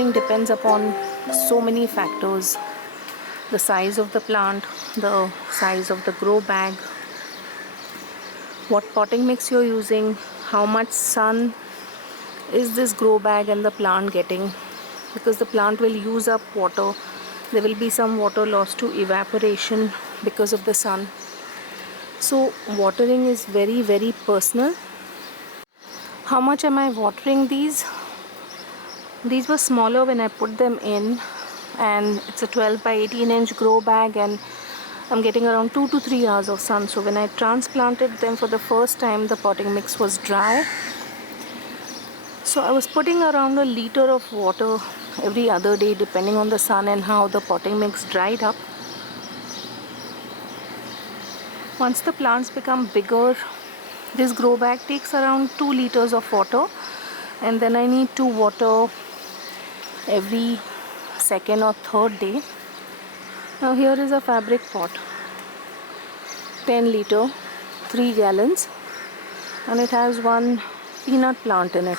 watering depends upon so many factors: the size of the plant, the size of the grow bag, what potting mix you're using, how much sun is this grow bag and the plant getting, because the plant will use up water. There will be some water loss to evaporation because of the sun. So watering is very, very personal. How much am I watering these? These were smaller when I put them in, and it's a 12 by 18 inch grow bag, and I'm getting around 2 to 3 hours of sun. So when I transplanted them for the first time, the potting mix was dry. So I was putting around a liter of water every other day depending on the sun and how the potting mix dried up. Once the plants become bigger, this grow bag takes around 2 liters of water, and then I need to water every second or third day. Now here is a fabric pot, 10 liter, 3 gallons, and it has one peanut plant in it.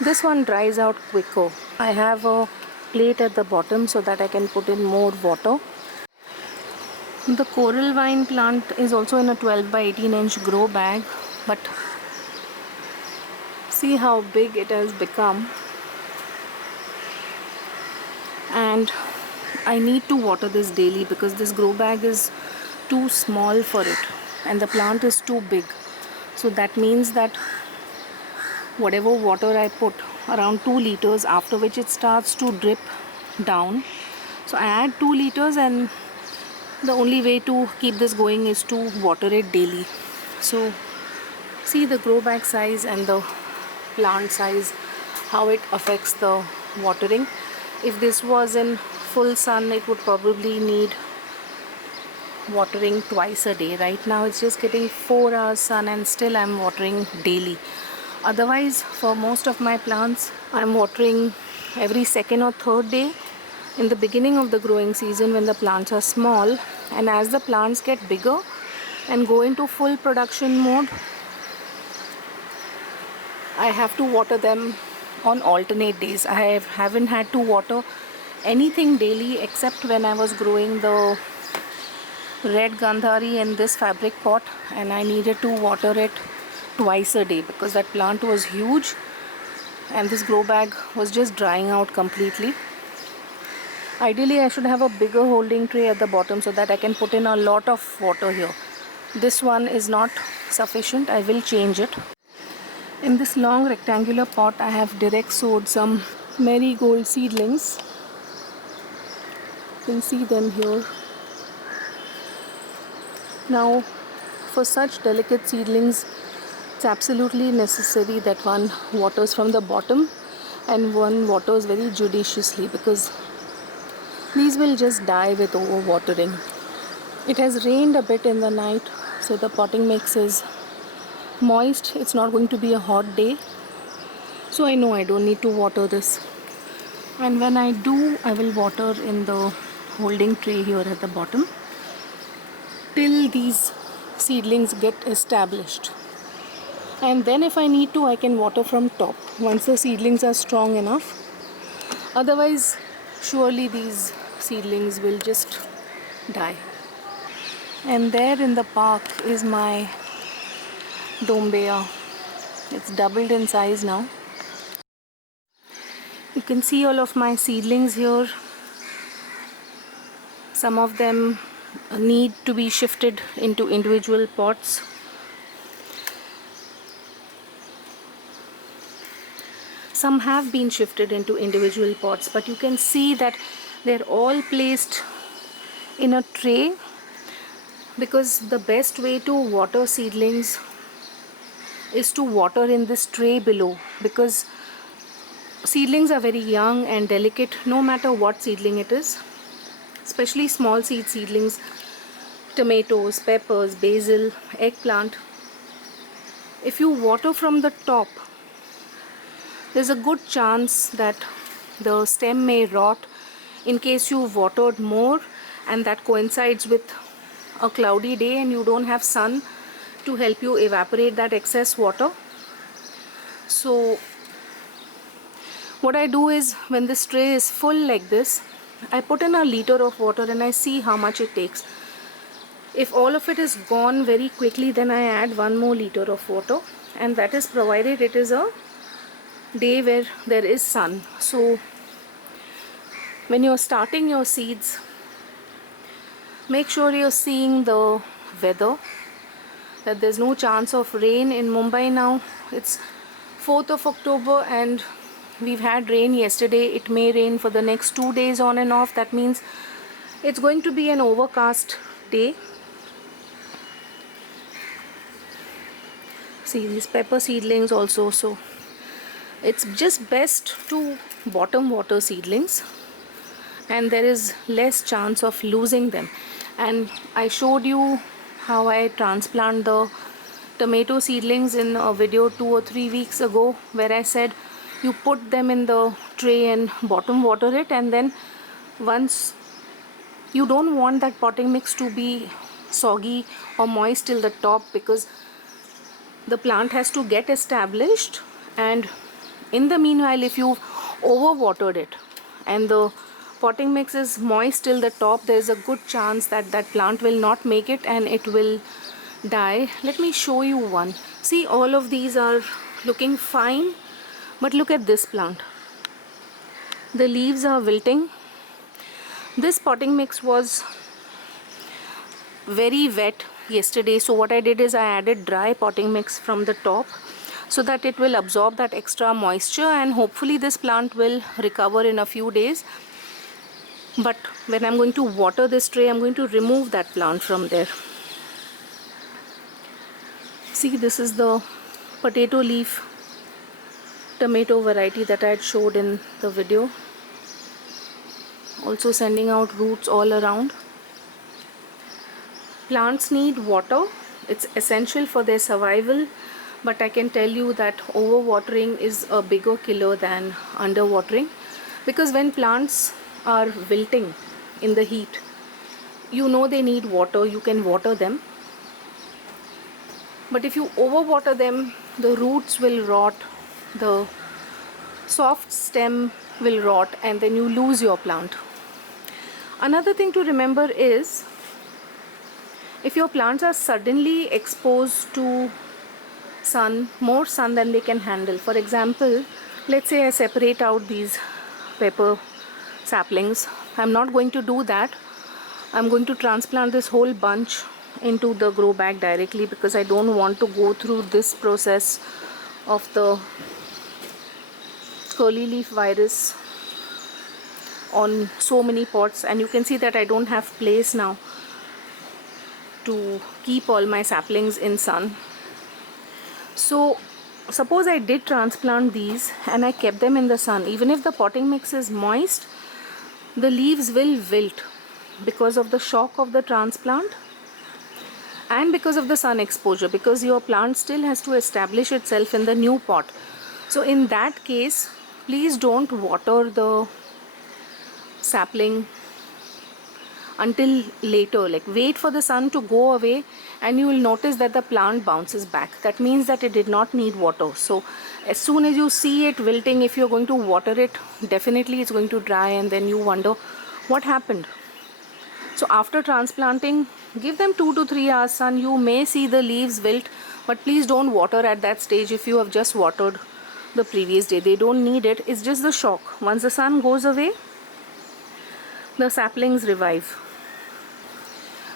This one dries out quicker. I have a plate at the bottom so that I can put in more water. The coral vine plant is also in a 12 by 18 inch grow bag, but see how big it has become. And I need to water this daily because this grow bag is too small for it and the plant is too big. So that means that whatever water I put, around 2 liters, after which it starts to drip down. So I add 2 liters, and the only way to keep this going is to water it daily. So see the grow bag size and the plant size, how it affects the watering. If this was in full sun, it would probably need watering twice a day. Right now it's just getting 4 hours sun and still I'm watering daily. Otherwise, for most of my plants, I'm watering every second or third day in the beginning of the growing season when the plants are small, and as the plants get bigger and go into full production mode, I have to water them on alternate days. I haven't had to water anything daily except when I was growing the red Gandhari in this fabric pot, and I needed to water it twice a day because that plant was huge and this grow bag was just drying out completely. Ideally I should have a bigger holding tray at the bottom so that I can put in a lot of water here. This one is not sufficient. I will change it. In this long rectangular pot I have direct sowed some marigold seedlings. You can see them here. Now for such delicate seedlings, it's absolutely necessary that one waters from the bottom and one waters very judiciously, because these will just die with overwatering. It has rained a bit in the night, so the potting mix is moist. It's not going to be a hot day, so I know I don't need to water this. And when I do, I will water in the holding tray here at the bottom till these seedlings get established. And then if I need to, I can water from top once the seedlings are strong enough. Otherwise, surely these seedlings will just die. And there in the park is my Dombea. It's doubled in size now. You can see all of my seedlings here. Some of them need to be shifted into individual pots. Some have been shifted into individual pots, but you can see that they're all placed in a tray, because the best way to water seedlings is to water in this tray below, because seedlings are very young and delicate no matter what seedling it is, especially small seedlings, tomatoes, peppers, basil, eggplant. If you water from the top, there's a good chance that the stem may rot in case you've watered more and that coincides with a cloudy day and you don't have sun to help you evaporate that excess water. So What I do is, when this tray is full like this, I put in a liter of water and I see how much it takes. If all of it is gone very quickly, then I add 1 more liter of water, and that is provided it is a day where there is sun. So when you're starting your seeds, make sure you're seeing the weather, that there's no chance of rain in Mumbai now. It's 4th of October and we've had rain yesterday. It may rain for the next 2 days on and off. That means it's going to be an overcast day. See these pepper seedlings also, so it's just best to bottom water seedlings, and there is less chance of losing them. And I showed you how I transplant the tomato seedlings in a video 2 or 3 weeks ago, where I said you put them in the tray and bottom water it, and then once you don't want that potting mix to be soggy or moist till the top, because the plant has to get established, and in the meanwhile if you've overwatered it and the potting mix is moist till the top, there is a good chance that that plant will not make it and it will die. Let me show you one. See, all of these are looking fine, but look at this plant. The leaves are wilting. This potting mix was very wet yesterday, so what I did is I added dry potting mix from the top so that it will absorb that extra moisture, and hopefully this plant will recover in a few days. But when I'm going to water this tray, I'm going to remove that plant from there. See, this is the potato leaf tomato variety that I had showed in the video, also sending out roots all around. Plants need water, it's essential for their survival, but I can tell you that overwatering is a bigger killer than underwatering, because when plants are wilting in the heat, you know they need water, you can water them. But if you overwater them, the roots will rot, the soft stem will rot, and then you lose your plant. Another thing to remember is, if your plants are suddenly exposed to sun, more sun than they can handle. For example, let's say I separate out these pepper saplings. I'm not going to do that. I'm going to transplant this whole bunch into the grow bag directly, because I don't want to go through this process of the curly leaf virus on so many pots. And you can see that I don't have place now to keep all my saplings in sun. So suppose I did transplant these and I kept them in the sun, even if the potting mix is moist, the leaves will wilt because of the shock of the transplant and because of the sun exposure, because your plant still has to establish itself in the new pot. So in that case, please don't water the sapling until later. Like, wait for the sun to go away and you will notice that the plant bounces back. That means that it did not need water. So as soon as you see it wilting, if you're going to water it, definitely it's going to dry, and then you wonder what happened. So after transplanting, give them 2 to 3 hours sun. You may see the leaves wilt, but please don't water at that stage if you have just watered the previous day. They don't need it. It's just the shock. Once the sun goes away, the saplings revive.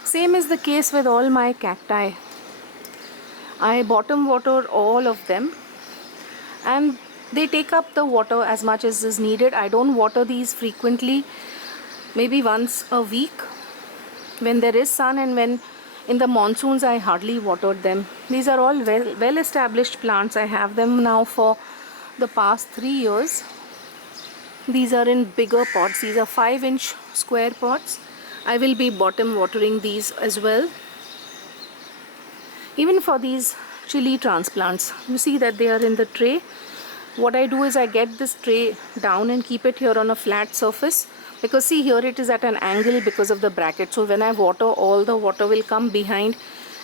Same is the case with all my cacti. I bottom water all of them, and they take up the water as much as is needed. I don't water these frequently, maybe once a week when there is sun, and when in the monsoons I hardly watered them. These are all well established plants. I have them now for the past 3 years. These are in bigger pots. These are 5-inch square pots. I will be bottom watering these as well. Even for these chili transplants, you see that they are in the tray. What I do is I get this tray down and keep it here on a flat surface, because see, here it is at an angle because of the bracket. So when I water, all the water will come behind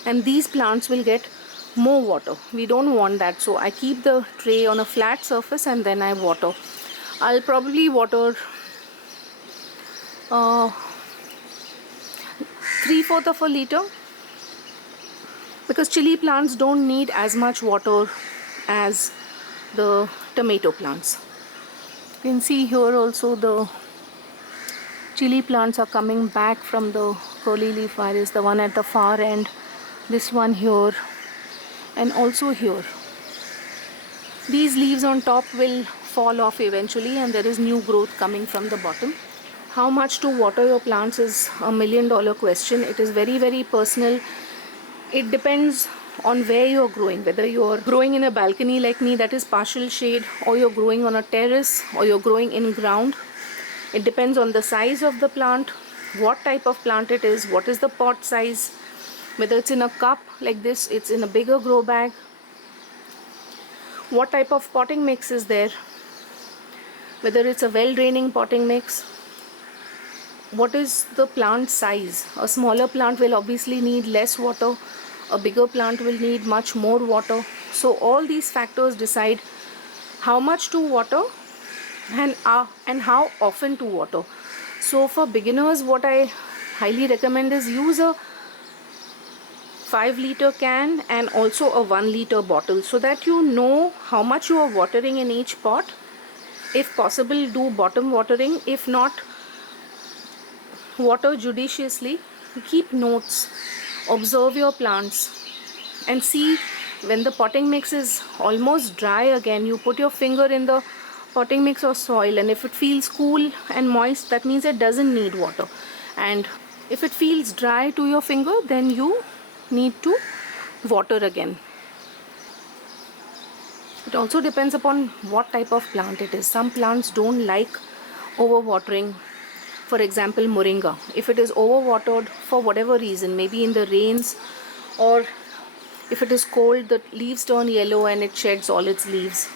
and these plants will get more water. We don't want that. So I keep the tray on a flat surface and then I water. I'll probably water 3/4 of a liter, because chili plants don't need as much water as the tomato plants. You can see here also the chili plants are coming back from the curly leaf virus, the one at the far end, this one here, and also here. These leaves on top will fall off eventually, and there is new growth coming from the bottom. How much to water your plants is a $1,000,000 question. It is very, very personal. It depends on where you're growing, whether you're growing in a balcony like me that is partial shade, or you're growing on a terrace, or you're growing in ground. It depends on the size of the plant, what type of plant it is, what is the pot size, whether it's in a cup like this, it's in a bigger grow bag, what type of potting mix is there, whether it's a well draining potting mix, what is the plant size. A smaller plant will obviously need less water, a bigger plant will need much more water. So all these factors decide how much to water and how often to water. So for beginners, what I highly recommend is use a 5-liter can and also a 1-liter bottle, so that you know how much you are watering in each pot. If possible, do bottom watering. If not, water judiciously. Keep notes, observe your plants, and see when the potting mix is almost dry again, you put your finger in the potting mix or soil, and if it feels cool and moist, that means it doesn't need water. And if it feels dry to your finger, then you need to water again. It also depends upon what type of plant it is. Some plants don't like overwatering. For example, moringa. If it is overwatered for whatever reason, maybe in the rains, or if it is cold, the leaves turn yellow and it sheds all its leaves.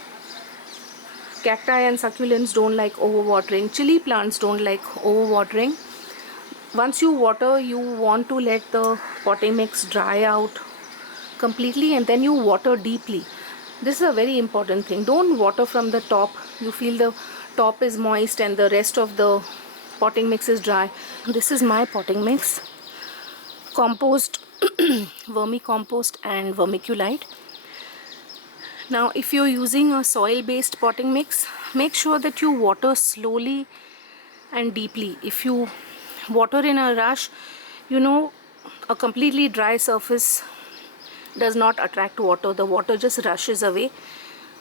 Cacti and succulents don't like overwatering. Chili plants don't like overwatering. Once you water, you want to let the potting mix dry out completely, and then you water deeply. This is a very important thing. Don't water from the top. You feel the top is moist and the rest of the potting mix is dry. This is my potting mix: compost, vermicompost and vermiculite. Now if you're using a soil based potting mix, make sure that you water slowly and deeply. If you water in a rush, you know, a completely dry surface does not attract water. The water just rushes away.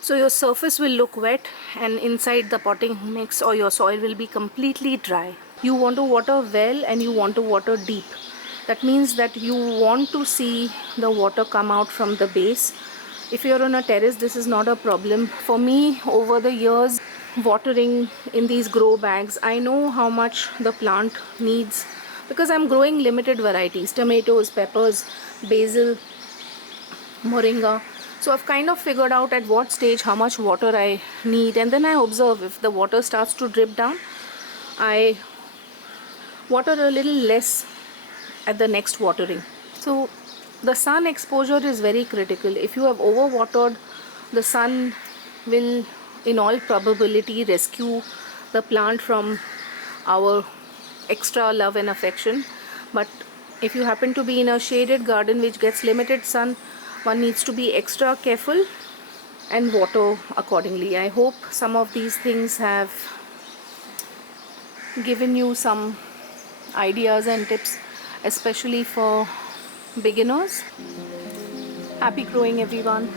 So your surface will look wet, and inside the potting mix or your soil will be completely dry. You want to water well and you want to water deep. That means that you want to see the water come out from the base. If you're on a terrace, this is not a problem. For me, over the years, watering in these grow bags, I know how much the plant needs, because I'm growing limited varieties: tomatoes, peppers, basil, moringa. So I've kind of figured out at what stage how much water I need, and then I observe. If the water starts to drip down, I water a little less at the next watering. So the sun exposure is very critical. If you have overwatered, the sun will in all probability rescue the plant from our extra love and affection. But if you happen to be in a shaded garden which gets limited sun, one needs to be extra careful and water accordingly. I hope some of these things have given you some ideas and tips, especially for beginners. Happy growing, everyone.